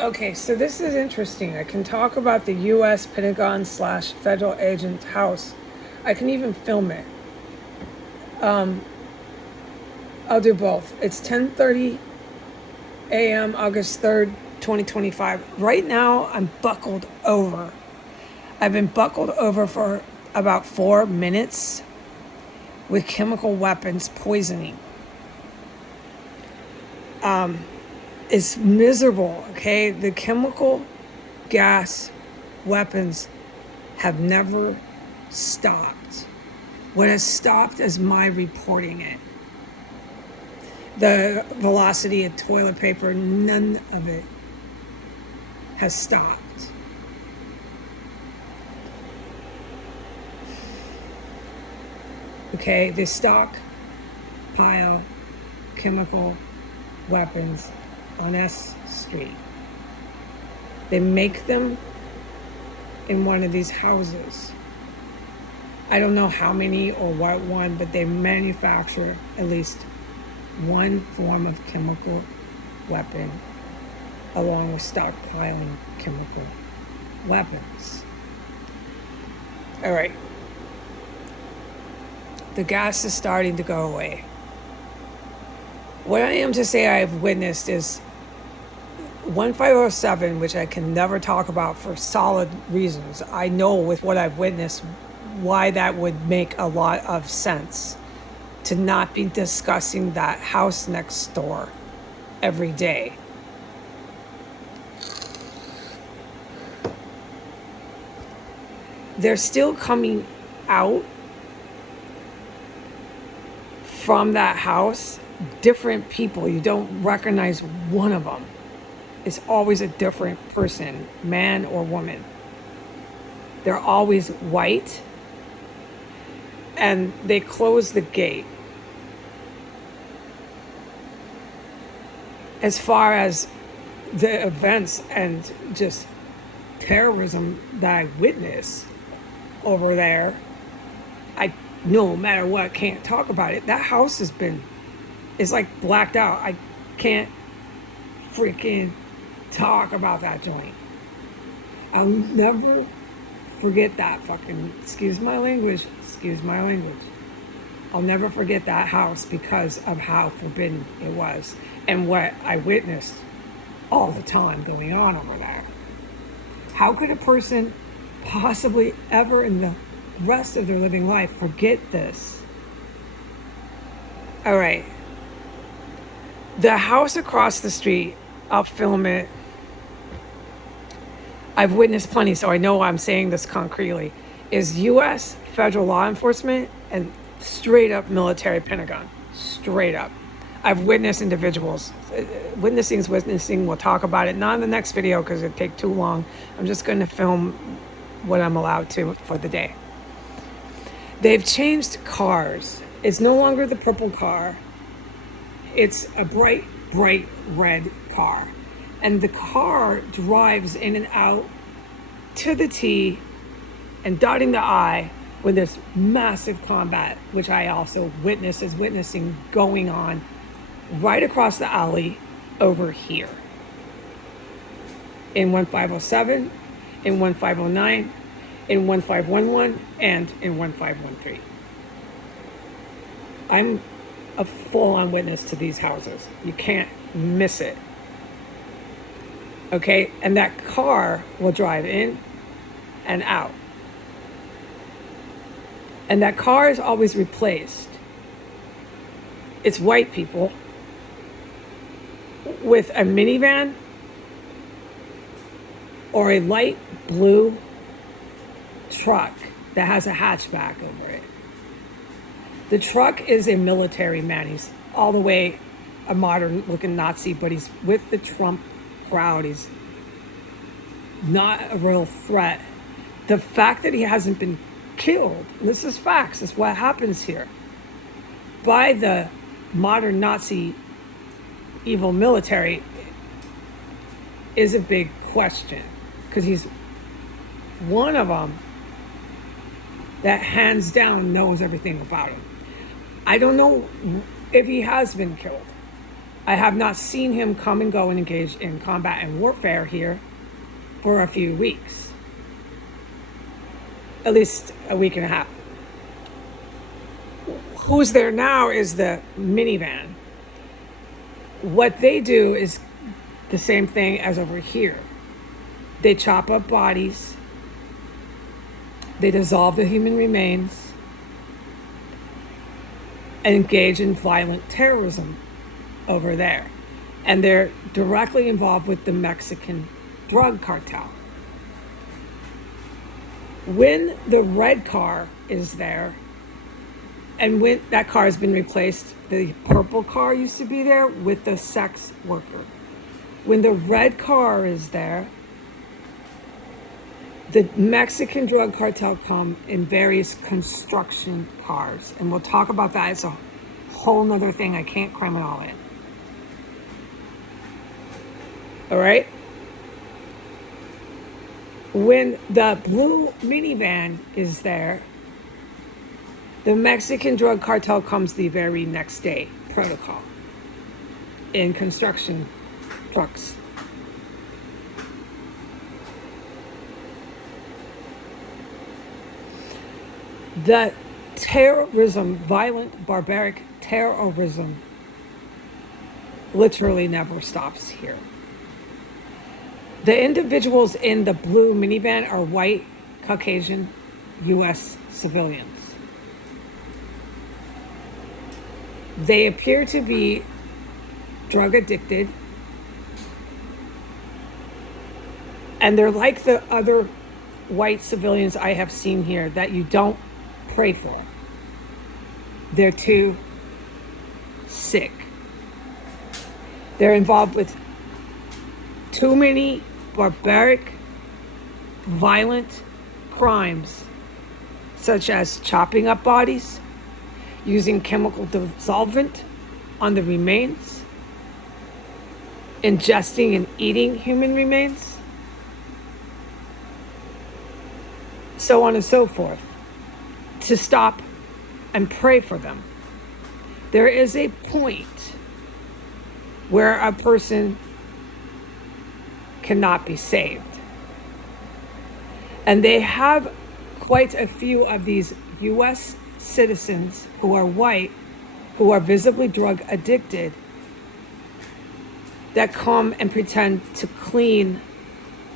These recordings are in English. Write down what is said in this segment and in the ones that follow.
Okay, so this is interesting. I can talk about the U.S. Pentagon slash federal agent house. I can even film it. I'll do both. It's 10:30 a.m. August 3rd, 2025. Right now, I'm buckled over. I've been buckled over for about 4 minutes with chemical weapons poisoning. It's miserable, okay? The chemical gas weapons have never stopped. What has stopped is my reporting it. The velocity of toilet paper, none of it has stopped. Okay, they stockpile chemical weapons on S Street. They make them in one of these houses. I don't know how many or what one, but they manufacture at least one form of chemical weapon along with stockpiling chemical weapons. All right. The gas is starting to go away. What I am to say I've witnessed is 1507, which I can never talk about for solid reasons. I know with what I've witnessed why that would make a lot of sense to not be discussing that house next door every day. They're still coming out from that house, different people. You don't recognize one of them. It's always a different person, man or woman. They're always white, and they close the gate. As far as the events and just terrorism that I witness over there, I no matter what can't talk about it. That house is like blacked out. I can't freaking talk about that joint. I'll never forget that fucking, excuse my language. I'll never forget that house because of how forbidden it was and what I witnessed all the time going on over there. How could a person possibly ever in the rest of their living life forget this? All right. The house across the street, I'll film it. I've witnessed plenty, so I know I'm saying this concretely, is U.S. federal law enforcement and straight up military Pentagon. Straight up. I've witnessed individuals. Witnessing is witnessing. We'll talk about it. Not in the next video because it'd take too long. I'm just going to film what I'm allowed to for the day. They've changed cars. It's no longer the purple car. It's a bright red car. And the car drives in and out to the T and dotting the I when there's massive combat, which I also witnessing going on right across the alley over here. In 1507, in 1509, in 1511, and in 1513. I'm a full-on witness to these houses. You can't miss it. Okay, and that car will drive in and out. And that car is always replaced. It's white people with a minivan or a light blue truck that has a hatchback over it. The truck is a military man. He's all the way a modern looking Nazi, but he's with the Trump crowd. He's not a real threat. The fact that he hasn't been killed, this is facts, this is what happens here, by the modern Nazi evil military is a big question, because he's one of them that hands down knows everything about him. I don't know if he has been killed. I have not seen him come and go and engage in combat and warfare here for a few weeks, at least a week and a half. Who's there now is the minivan. What they do is the same thing as over here. They chop up bodies, they dissolve the human remains, and engage in violent terrorism over there. And they're directly involved with the Mexican drug cartel. When the red car is there, and when that car has been replaced, the purple car used to be there with the sex worker. When the red car is there, the Mexican drug cartel come in various construction cars. And we'll talk about that. It's a whole nother thing. I can't cram it all in. All right? When the blue minivan is there, the Mexican drug cartel comes the very next day, protocol, in construction trucks. The terrorism, violent, barbaric terrorism, literally never stops here. The individuals in the blue minivan are white, Caucasian, U.S. civilians. They appear to be drug addicted, and they're like the other white civilians I have seen here that you don't pray for. They're too sick. They're involved with too many barbaric, violent crimes, such as chopping up bodies, using chemical dissolvent on the remains, ingesting and eating human remains, so on and so forth, to stop and pray for them. There is a point where a person cannot be saved. And they have quite a few of these U.S. citizens who are white, who are visibly drug addicted, that come and pretend to clean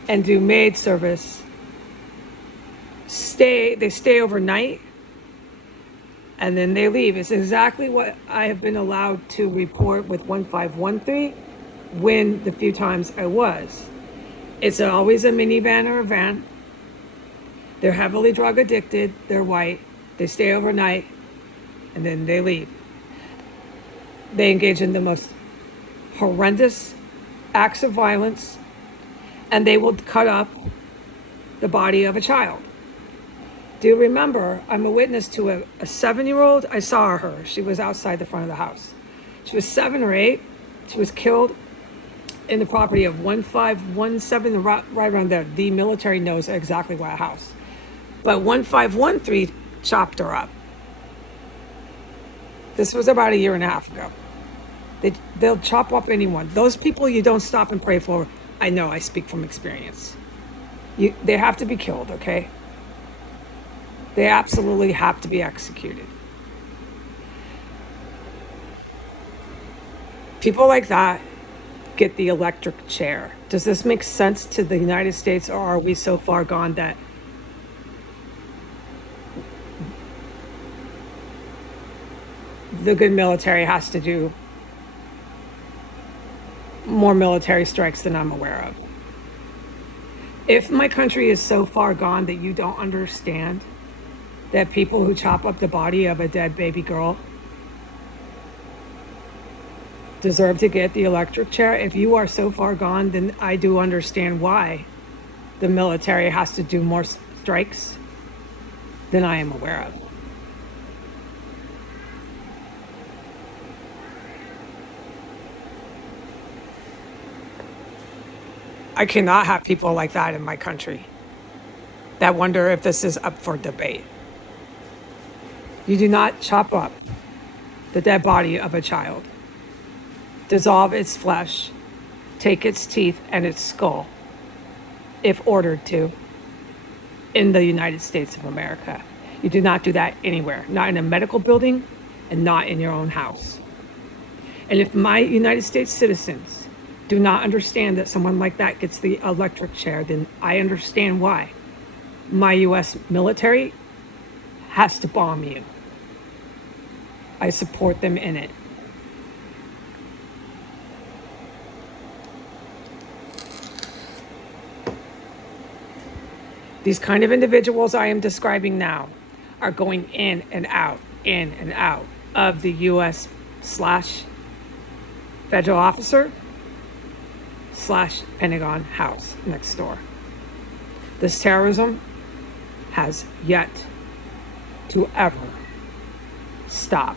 and do maid service. They stay overnight and then they leave. It's exactly what I have been allowed to report with 1513 when the few times I was. It's always a minivan or a van. They're heavily drug addicted, they're white, they stay overnight, and then they leave. They engage in the most horrendous acts of violence, and they will cut up the body of a child. Do you remember, I'm a witness to a 7-year-old. I saw her. She was outside the front of the house. She was 7 or 8. She was killed in the property of 1517, right around there. The military knows exactly what house. But 1513 chopped her up. This was about a year and a half ago. They'll chop up anyone. Those people you don't stop and pray for, I know, I speak from experience. They have to be killed, okay? They absolutely have to be executed. People like that get the electric chair. Does this make sense to the United States, or are we so far gone that the good military has to do more military strikes than I'm aware of? If my country is so far gone that you don't understand that people who chop up the body of a dead baby girl deserve to get the electric chair, if you are so far gone, then I do understand why the military has to do more strikes than I am aware of. I cannot have people like that in my country that wonder if this is up for debate. You do not chop up the dead body of a child. dissolve its flesh, take its teeth and its skull, if ordered to, in the United States of America. You do not do that anywhere, not in a medical building and not in your own house. And if my United States citizens do not understand that someone like that gets the electric chair, then I understand why. My US military has to bomb you. I support them in it. These kind of individuals I am describing now are going in and out of the US slash federal officer slash Pentagon House next door. This terrorism has yet to ever stop.